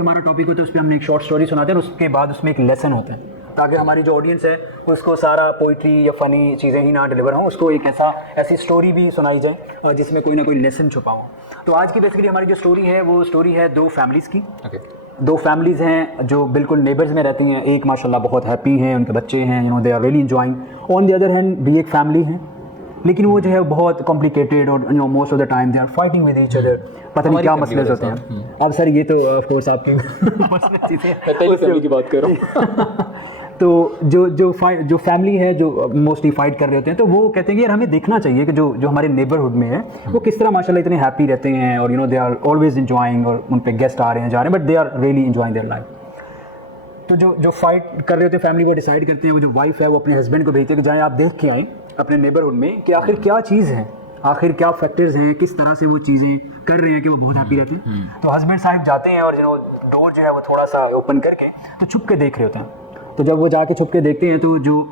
हमारा टॉपिक होता है उस पर हमने एक शॉर्ट स्टोरी सुनाते हैं और उसके बाद उसमें एक लेसन होता है ताकि हमारी जो ऑडियंस है उसको सारा पोइट्री या फ़नी चीज़ें ही ना डिलीवर हों, उसको एक ऐसी स्टोरी भी सुनाई जाए जिसमें कोई ना कोई लेसन छुपा हो। तो आज की बेसिकली हमारी जो स्टोरी है वो स्टोरी है दो फैमिलीज़ की। दो फैमिलीज़ हैं जो बिल्कुल नेबर्स में रहती हैं। एक माशाल्लाह बहुत हैप्पी हैं, उनके बच्चे हैं, they are really enjoying. On the other hand भी एक फैमिली है लेकिन वो जो है बहुत कॉम्प्लिकेटेड और most of the time they are fighting with each other. पता नहीं क्या मसले होते हैं। अब सर ये तो ऑफ कोर्स आपकी पर्सनल चीज़ें की बात करो। तो जो फैमिली है जो मोस्टली फाइट कर रहे होते हैं तो वो कहते हैं कि यार हमें देखना चाहिए कि जो हमारे नेबरहुड में है वो किस तरह माशाल्लाह इतने हैप्पी रहते हैं और दे आर ऑलवेज इंजॉइंग और उन पे गेस्ट आ रहे हैं जा रहे हैं but they are really enjoying their life. तो जो फाइट कर रहे होते हैं फैमिली वो डिसाइड करते हैं, वो जो वाइफ है वो अपने हस्बैंड को भेजते हैं कि जाएँ आप देख के आएँ अपने नेबरहुड में कि आखिर क्या चीज़ है, आखिर क्या फैक्टर्स हैं, किस तरह से वो चीज़ें कर रहे हैं कि वो बहुत हैप्पी रहते हैं। तो हस्बैंड साहब जाते हैं और डोर जो है वो थोड़ा सा ओपन करके तो छुप के देख रहे होते हैं। तो जब वो जाके छुप के देखते हैं तो जो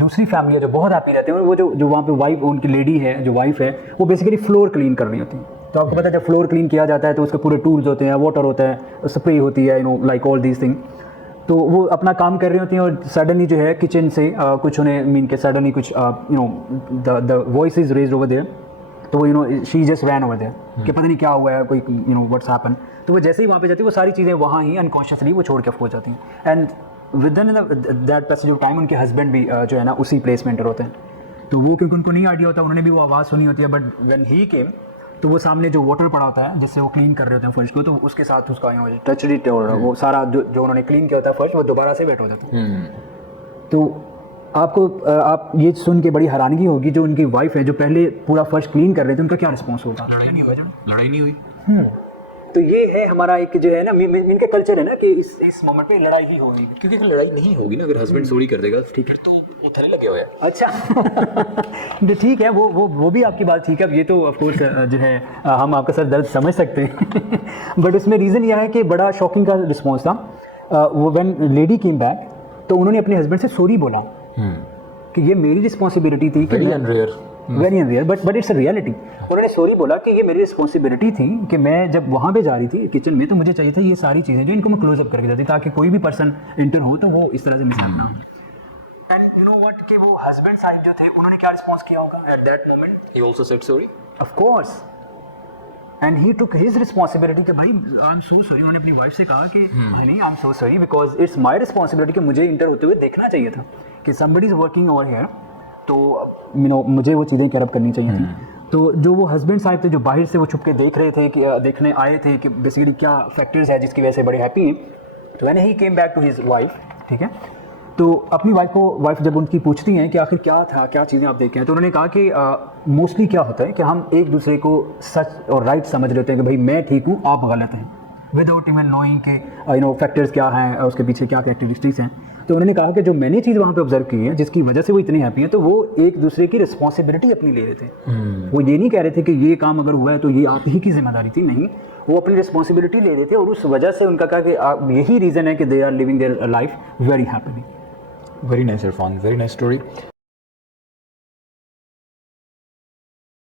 दूसरी फैमिली है जो बहुत हैप्पी रहते हैं वो जो वहाँ पे वाइफ उनकी लेडी है जो वाइफ है वो बेसिकली फ्लोर क्लीन कर रही होती है। तो आपको पता है जब फ्लोर क्लीन किया जाता है तो उसके पूरे टूल्स होते हैं, वाटर होता है, स्प्रे होती है, लाइक ऑल दीज थिंग। तो वो अपना काम कर रही होती हैं और सडनली जो है किचन से कुछ उन्हें मीन के सडनली कुछ the voice is raised over there. तो वो she just ran over there कि पता नहीं क्या हुआ है, कोई व्हाट्स हैपन। तो वो जैसे ही वहाँ पे जाती है वो सारी चीज़ें वहाँ ही अनकॉन्शियसली वो छोड़ के हो जाती हैं। And with in that passage of time उनके हस्बैंड भी जो है ना उसी प्लेस में एंटर होते हैं। तो वो क्योंकि उनको नहीं आइडिया होता, उन्होंने भी वो आवाज़ सुनी होती है बट व्हेन ही केम तो वो सामने जो वाटर पड़ा होता है जिससे वो क्लीन कर रहे होते हैं फर्श को, तो उसके साथ उसका टच इट और वो सारा जो उन्होंने क्लीन किया होता है फर्श वो दोबारा से वेट हो जाता है। तो आप ये सुन के बड़ी हैरानगी होगी जो उनकी वाइफ है जो पहले पूरा फर्श क्लीन कर रहे थे उनका क्या रिस्पॉन्स होगा। लड़ाई नहीं हुई। तो ये है हमारा एक जो है ना इनका कल्चर है ना कि इस मोमेंट पे लड़ाई ही होगी, क्योंकि अगर लड़ाई नहीं होगी ना, अगर हस्बैंड सॉरी कर देगा ठीक है तो वो थले लगे हुए हैं। अच्छा तो ठीक है, वो भी आपकी बात ठीक है। अब ये तो ऑफ कोर्स जो है हम आपका सर दर्द समझ सकते हैं बट उसमें रीज़न यह है कि बड़ा शॉकिंग का रिस्पॉन्स था। वो व्हेन लेडी केम बैक तो उन्होंने अपने हस्बैंड से सॉरी बोला कि ये मेरी रिस्पॉन्सिबिलिटी थी। Very unreal but it's a reality. उन्होंने सॉरी बोला कि ये मेरी रिस्पॉन्सिबिलिटी थी कि मैं जब वहाँ पे जा रही थी किचन में तो मुझे चाहिए था ये सारी चीज़ें जो इनको मैं क्लोज अप करके जाती ताकि कोई भी पर्सन इंटर हो तो वो इस तरह से मिसहैप ना हो। एंड यू नो व्हाट कि वो हस्बैंड साइड जो थे उन्होंने क्या रिस्पॉन्स किया होगा at that moment. He also said sorry of course and he took his responsibility कि भाई आई एम सो सॉरी। उन्होंने अपनी वाइफ से कहा कि Honey I am so sorry because it's my responsibility कि मुझे इंटर होते हुए देखना चाहिए था कि somebody is working over here, तो मुझे वो चीज़ें कैरअप करनी चाहिए थी। तो जो वो हस्बैंड साहब थे जो बाहर से वो छुप के देख रहे थे कि देखने आए थे कि बेसिकली क्या फैक्टर्स है जिसकी वजह से बड़े हैप्पी हैं। तो when he came back to his wife, ठीक है, तो अपनी वाइफ जब उनकी पूछती हैं कि आखिर क्या था, क्या चीज़ें आप देखें, तो उन्होंने कहा कि मोस्टली क्या होता है कि हम एक दूसरे को सच और राइट समझ लेते हैं कि भाई मैं ठीक हूँ आप गलत हैं विदाउट इवन नोइंग के फैक्टर्स क्या हैं उसके पीछे क्या कैरेक्टरिस्टिक्स हैं। तो उन्होंने कहा कि जो मैंने चीज़ वहाँ पे ऑब्जर्व की है जिसकी वजह से वो इतनी हैप्पी हैं तो वो एक दूसरे की रिस्पॉन्सिबिलिटी अपनी ले रहे थे। वो ये नहीं कह रहे थे कि ये काम अगर हुआ है तो ये आप ही की जिम्मेदारी थी, नहीं, वो अपनी रिस्पॉन्सिबिलिटी ले रहे थे और उस वजह से उनका कहा कि यही रीज़न है कि they are living their life very happily. Very nice Irfan, very nice story.